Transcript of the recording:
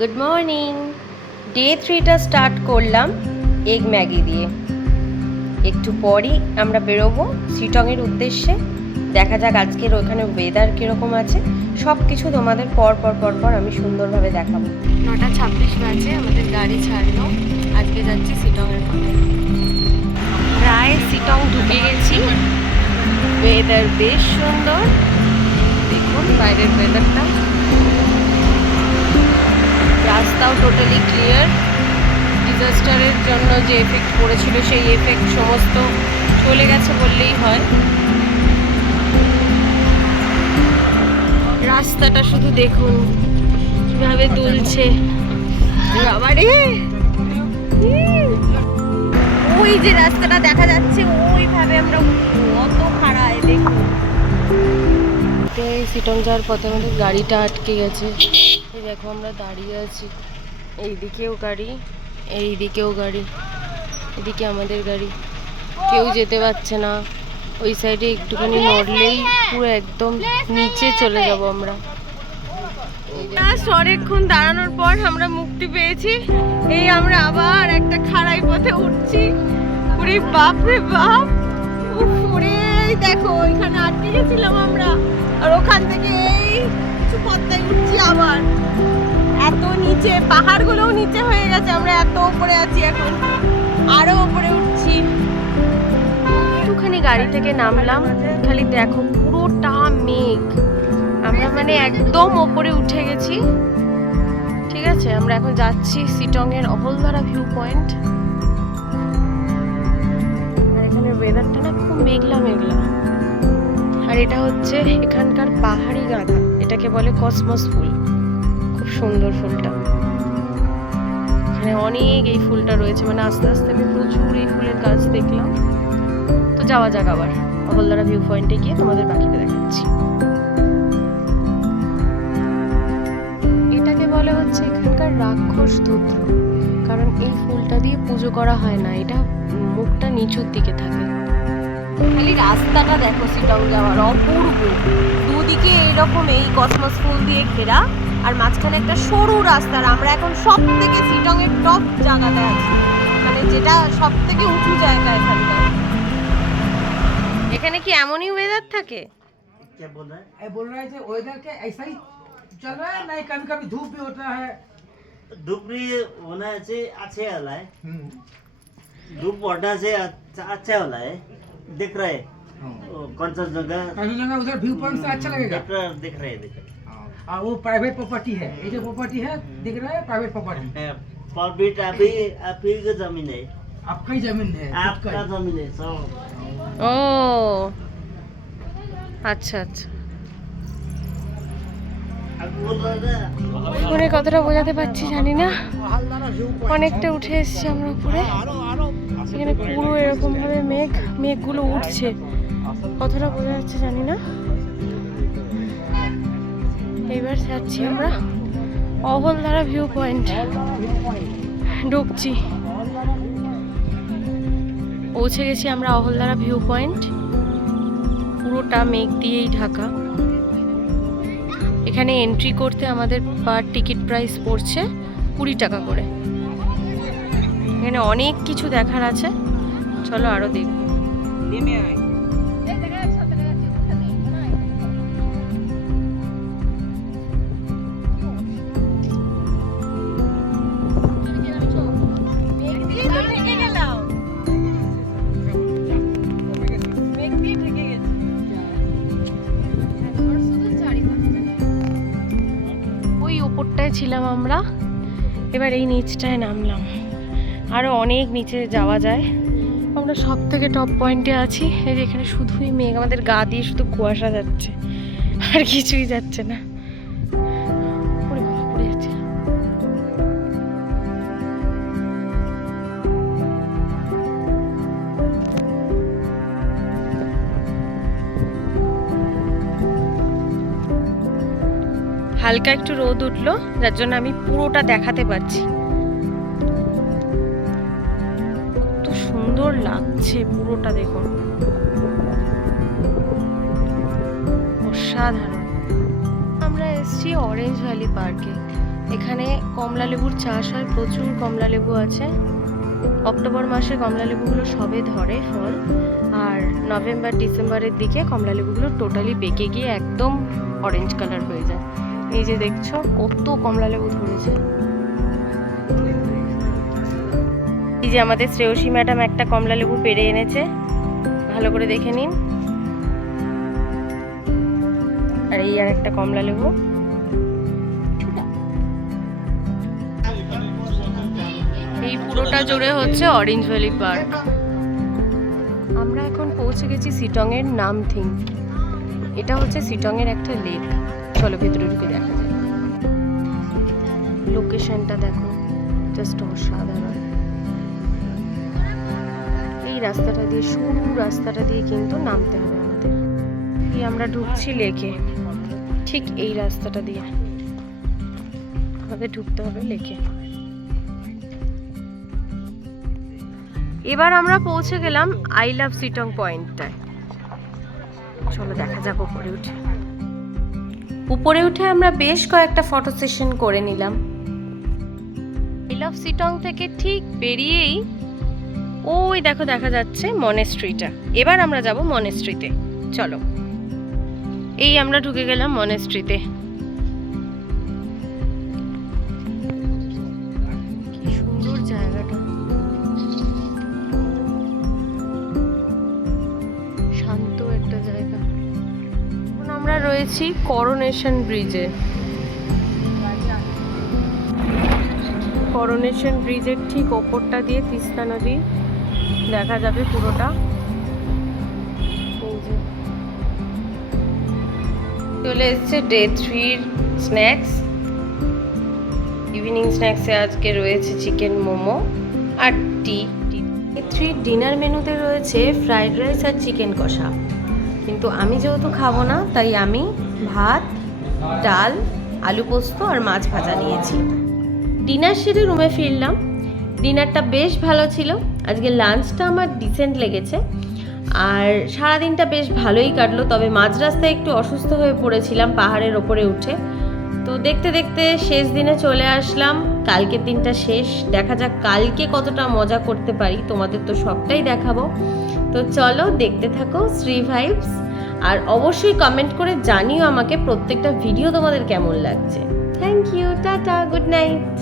Good morning day থ্রিটা start করলাম egg Maggi দিয়ে। একটু পরই আমরা বেরোবো সিটংয়ের উদ্দেশ্যে। দেখা যাক আজকের ওখানে ওয়েদার কীরকম আছে। সব কিছু তোমাদের পর পর পর পর আমি সুন্দরভাবে দেখাবো। নটা ছাব্বিশ বাজে, আমাদের গাড়ি ছাড়লো। আজকে যাচ্ছি সিটংয়ের প্রায় সিটং ঢুকে গেছি। ওয়েদার বেশ সুন্দর। দেখুন বাইরের ওয়েদারটা রাস্তাও টোটালি ক্লিয়ার ডিজাস্টারের জন্য যে এফেক্ট পড়েছিল সেই এফেক্ট সমস্ত চলে গেছে বললেই হয়। রাস্তাটা শুধু দেখুন কীভাবে দুলছে। বাবারে! ওই যে রাস্তাটা দেখা যাচ্ছে ওইভাবে আমরা। অত খাড়ায় দেখুন এই সিটং যাওয়ার পথে আমাদের গাড়িটা আটকে গেছে। দেখো আমরা দাঁড়িয়ে আছি। এই দিকেও গাড়ি এই দিকেও গাড়ি, এদিকে আমাদের গাড়ি। কেউ যেতে পারছে না। ওই সাইডে একটুখানি নড়লেই পুরো একদম নিচে চলে যাব আমরা। অনেকক্ষণ দাঁড়ানোর পর আমরা মুক্তি পেয়েছি। এই আমরা আবার একটা খাড়াই পথে উঠছি। ওরে বাপ রে বাপ! দেখো, ওইখানে আটকে গেছিলাম আমরা। আর ওখান থেকে পাহাড়গুলোও নিচে হয়ে গেছে, আমরা এত উপরে আছি এখন। আরও উপরে উঠছি। একটুখানি গাড়ি থেকে নামলাম, খালি দেখো পুরোটা মেঘ। আমরা মানে একদম ওপরে উঠে গেছি। ঠিক আছে, আমরা এখন যাচ্ছি সিটং এর অহলধারা ভিউ পয়েন্ট এখানে ওয়েদারটা না খুব মেঘলা মেঘলা। আর এটা হচ্ছে এখানকার পাহাড়ি গাঁদা, এটাকে বলে কসমস ফুল। খুব সুন্দর ফুলটা। এখানে অনেক এই ফুলটা রয়েছে। মানে আস্তে আস্তে আমি প্রচুর এই ফুলের গাছ দেখলাম। তো যাওয়া যাক আবার। অহলদারা ভিউ পয়েন্টে গিয়ে তোমাদের বাকিটা দেখাচ্ছি। এটাকে বলে হচ্ছে এখানকার রাক্ষস ধূত্র কারণ এই ফুলটা দিয়ে পুজো করা হয় না। এটা মুখটা নিচুর দিকে থাকে। খালি রাস্তাটা দেখো সিটং যাওয়ার অপূর্ব। দুদিকে এরকম এই কসমস ফুল দিয়ে ঘেরা। আর মাঝখানে একটা সরু রাস্তা আর আমরা এখন সব থেকে সিটং এর টপ জায়গাতে আছি মানে যেটা সব থেকে উঁচু জায়গা এখানকার এখানে কি এমনই ওয়েদার থাকে क्या बोल रहा है ये बोल रहे थे वेदर के ऐसा ही चल रहा है नहीं कभी कभी धूप भी होता है धूप भी होना से अच्छे वाला है धूप बढ़ना से अच्छा अच्छा वाला है दिख रहा है वो कौन सा जगह कहीं जगह उधर व्यू पॉइंट से अच्छा लगेगा दिख रहा दिख रहा है दिख रहा और वो प्राइवेट प्रॉपर्टी है ये जो प्रॉपर्टी है दिख रहा है प्राइवेट प्रॉपर्टी है परबिट अभी अभी का जमीन है आपका ही जमीन है खुद आपका का ही। जमीन है सब ও আচ্ছা আচ্ছা अब बोल रहा था ফোনে কতটা বোঝাতে পারছি জানি না অনেকটা উঠে এসেছি আমরা উপরে এখানে পুরো এরকম ভাবে মেঘ মেঘগুলো উঠছে কতটা বোঝা যাচ্ছে জানি না এইবার যাচ্ছি আমরা অহলধারা ভিউ পয়েন্ট ঢুকছি। পৌঁছে গেছি আমরা অহলধারা ভিউ পয়েন্ট পুরোটা মেঘ দিয়েই ঢাকা। এখানে এন্ট্রি করতে আমাদের পার টিকিট প্রাইস পড়ছে কুড়ি টাকা করে। এখানে অনেক কিছু দেখার আছে। চলো আরও দেখব। ছিলাম আমরা। এবার এই নিচটায় নামলাম। আরও অনেক নিচে যাওয়া যায়। আমরা সব থেকে টপ পয়েন্টে আছি। এই যে এখানে শুধুই মেঘ, আমাদের গা দিয়ে শুধু কুয়াশা যাচ্ছে। আর কিছুই যাচ্ছে না। হালকা একটু রোদ উঠল, যার জন্য আমি পুরোটা দেখাতে পারছি। কত সুন্দর লাগছে পুরোটা দেখুন। অসাধারণ। আমরা এসেছি অরেঞ্জ ভ্যালি পার্কে এখানে কমলা লেবুর চাষ হয়, প্রচুর কমলা লেবু আছে। অক্টোবর মাসে কমলা লেবুগুলো সবে ধরে ফল, আর নভেম্বর, ডিসেম্বরের দিকে কমলা লেবুগুলো টোটালি পেকে গিয়ে একদম অরেঞ্জ কালার হয়ে যায়। এই যে দেখছ, কত কমলা লেবু ধরেছে। এই যে আমাদের শ্রেয়সী ম্যাডাম একটা কমলা লেবু পেরে এনেছে। ভালো করে দেখে নিন। আর এই আর একটা কমলা লেবু। এই পুরোটা জুড়ে হচ্ছে অরেঞ্জ ভ্যালি পার্ক আমরা এখন পৌঁছে গেছি সিটংয়ের নামথিং। এটা হচ্ছে সিটংয়ের একটা লেক চলো, ভেতরে ঢুকে দেখা যায় লোকেশনটা দেখো জাস্ট অসাধারণ। এই রাস্তাটা দিয়ে সরু রাস্তাটা দিয়ে কিন্তু নামতে হবে আমাদের। এই আমরা ঢুকছি লেকে। ঠিক এই রাস্তাটা দিয়ে। আমাদের ঢুকতে হবে লেকে। এবার আমরা পৌঁছে গেলাম আই লাভ সিটং পয়েন্টটায়। চলো, দেখা যাক উপরে উঠে। উপরে উঠে আমরা বেশ কয়েকটা ফটো সেশন করে নিলাম। আই অফ সিটং থেকে ঠিক বেরিয়েই, ওই দেখো দেখা যাচ্ছে মনেস্ট্রিটা এবার আমরা যাব মনেস্ট্রিতে চলো। এই আমরা ঢুকে গেলাম মনেস্ট্রিতে রয়েছি করোনেশন ব্রিজে করোনেশন ব্রিজের ঠিক ওপরটা দিয়ে তিস্তা নদী দেখা যাবে পুরোটা। চলে এসছে ডে থ্রির স্ন্যাক্স ইভিনিং স্ন্যাক্সে আজকে রয়েছে চিকেন মোমো আর টি ডে থ্রির ডিনার মেনুতে রয়েছে ফ্রাইড রাইস আর চিকেন কষা। কিন্তু আমি যেহেতু খাব না, তাই আমি ভাত, ডাল, আলু পোস্ত আর মাছ ভাজা নিয়েছি। ডিনার সেরে রুমে ফিরলাম। ডিনারটা বেশ ভালো ছিল। আজকে লাঞ্চটা আমার ডিসেন্ট লেগেছে। আর সারাদিনটা বেশ ভালোই কাটলো, তবে মাঝ রাস্তায় একটু অসুস্থ হয়ে পড়েছিলাম পাহাড়ের ওপরে উঠে। তো দেখতে দেখতে শেষ দিনে চলে আসলাম। কালকের দিনটা শেষ। দেখা যাক কালকে কতটা মজা করতে পারি। তোমাদের তো সবটাই দেখাবো। তো চলো দেখতে থাকো শ্রী ভাইবস আর অবশ্যই কমেন্ট করে জানিও আমাকে প্রত্যেকটা ভিডিও তোমাদের কেমন লাগছে। Thank you tata good night